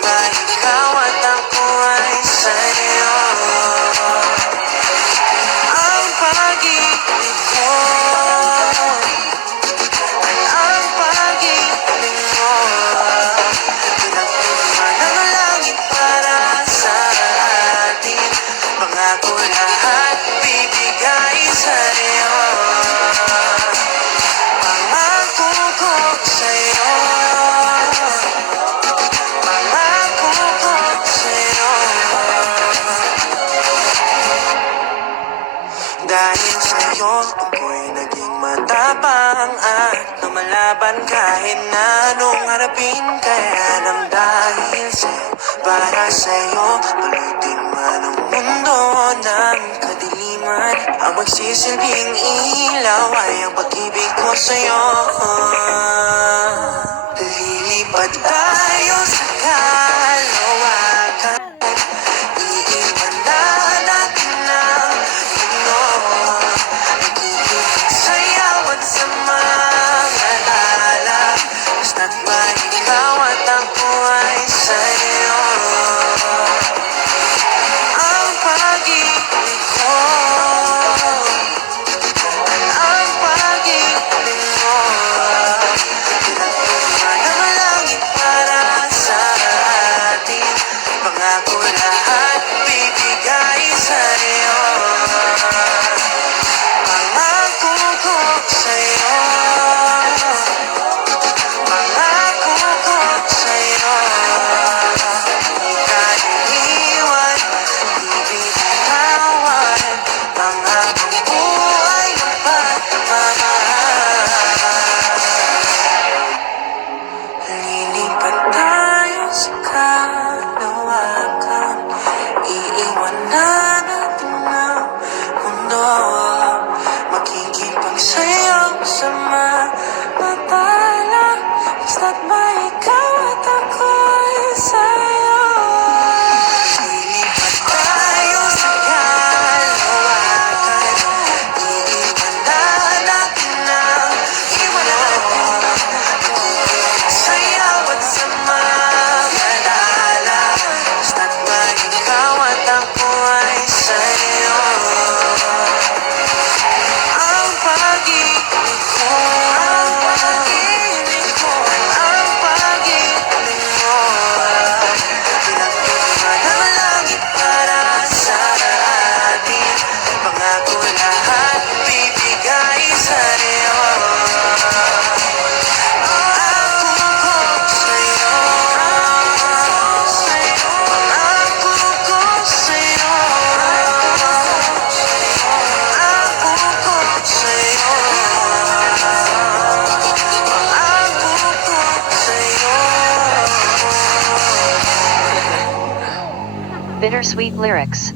ba ikaw at ako ay sa'yo? Ang pag-ibig ko, ang pag-ibig mo, pinagtulungan ng langit para sa atin. Pangako lahat bibigay sa'yo. Pangako ko sa'yo, pangako ko sa'yo. Dahil sa'yo ako'y naging matapang at lumalaban kahit na anong harapin. Kaya nang dahil sa'yo, para sa'yo, pulutin man ang mundo ng kadiliman. Ang magsisilbing ilaw ay ang pag-ibig ko sa'yo. Lilipad tayo sa kalawakan, iiwan na natin ang mundo. Nagiging sayaw at sa mga tala, basta't ba ikaw at ako ay sa'yo. Ang pag-ibig ko, ang pag-ibig mo, pinagtulungan ng langit para sa atin. Pangako lahat bibigay sa'yo. Pangako ko sa'yo, pangako ko sa'yo. Di ka iiwan, di bitawan, pangakong buhay ng pagmamahal. Lilipat tayo sa kalawakan, iiwan na natin ang mundo. Makikipagsayaw sa mga tala, basta't ba ikaw at ako ay sa'yo. Lilipat tayo sa kalawakan, iiwan na natin ang mundo. Sayaw at sa mga tala, basta't ba ikaw at ako ay sa'yo. Ang pag-ibig ko, ang pag-ibig ko, ang pag-ibig mo, pinagtulungan ng langit para sa atin. Pangako lahat bibigay sa'yo. Pangako ko sa'yo, pangako ko sa'yo, pangako ko sa'yo, pangako ko sa'yo. Bittersweet lyrics.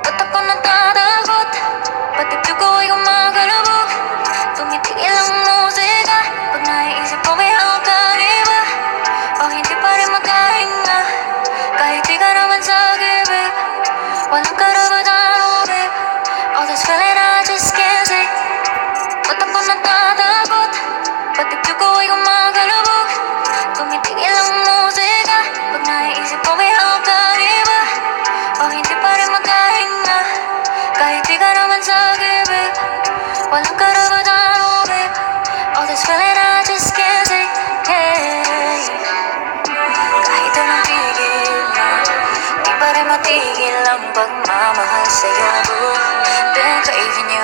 Ba't ako natatakot? Ba't dibdib ko ay gumagalabog? Tumitigil ang musika pag naiisip ko may hawak kang iba. O hindi pa rin makahinga kahit di ka naman sa gibig. Walang karapatan mo, babe. All this feeling I just can't take. Ba't ako natatakot? Ba't dibdib ko ay gumagalabog? Tumitigil ang musika pag naiisip ko may hawak kang iba. O hindi pa rin makahinga kahit di ka naman sa gibig. Walang karapatan mo, babe. All this feeling I just can't take, yeah. Kahit anong tigil na, di pa rin matigil ang pagmamahal sa'yo, boo. Been craving you.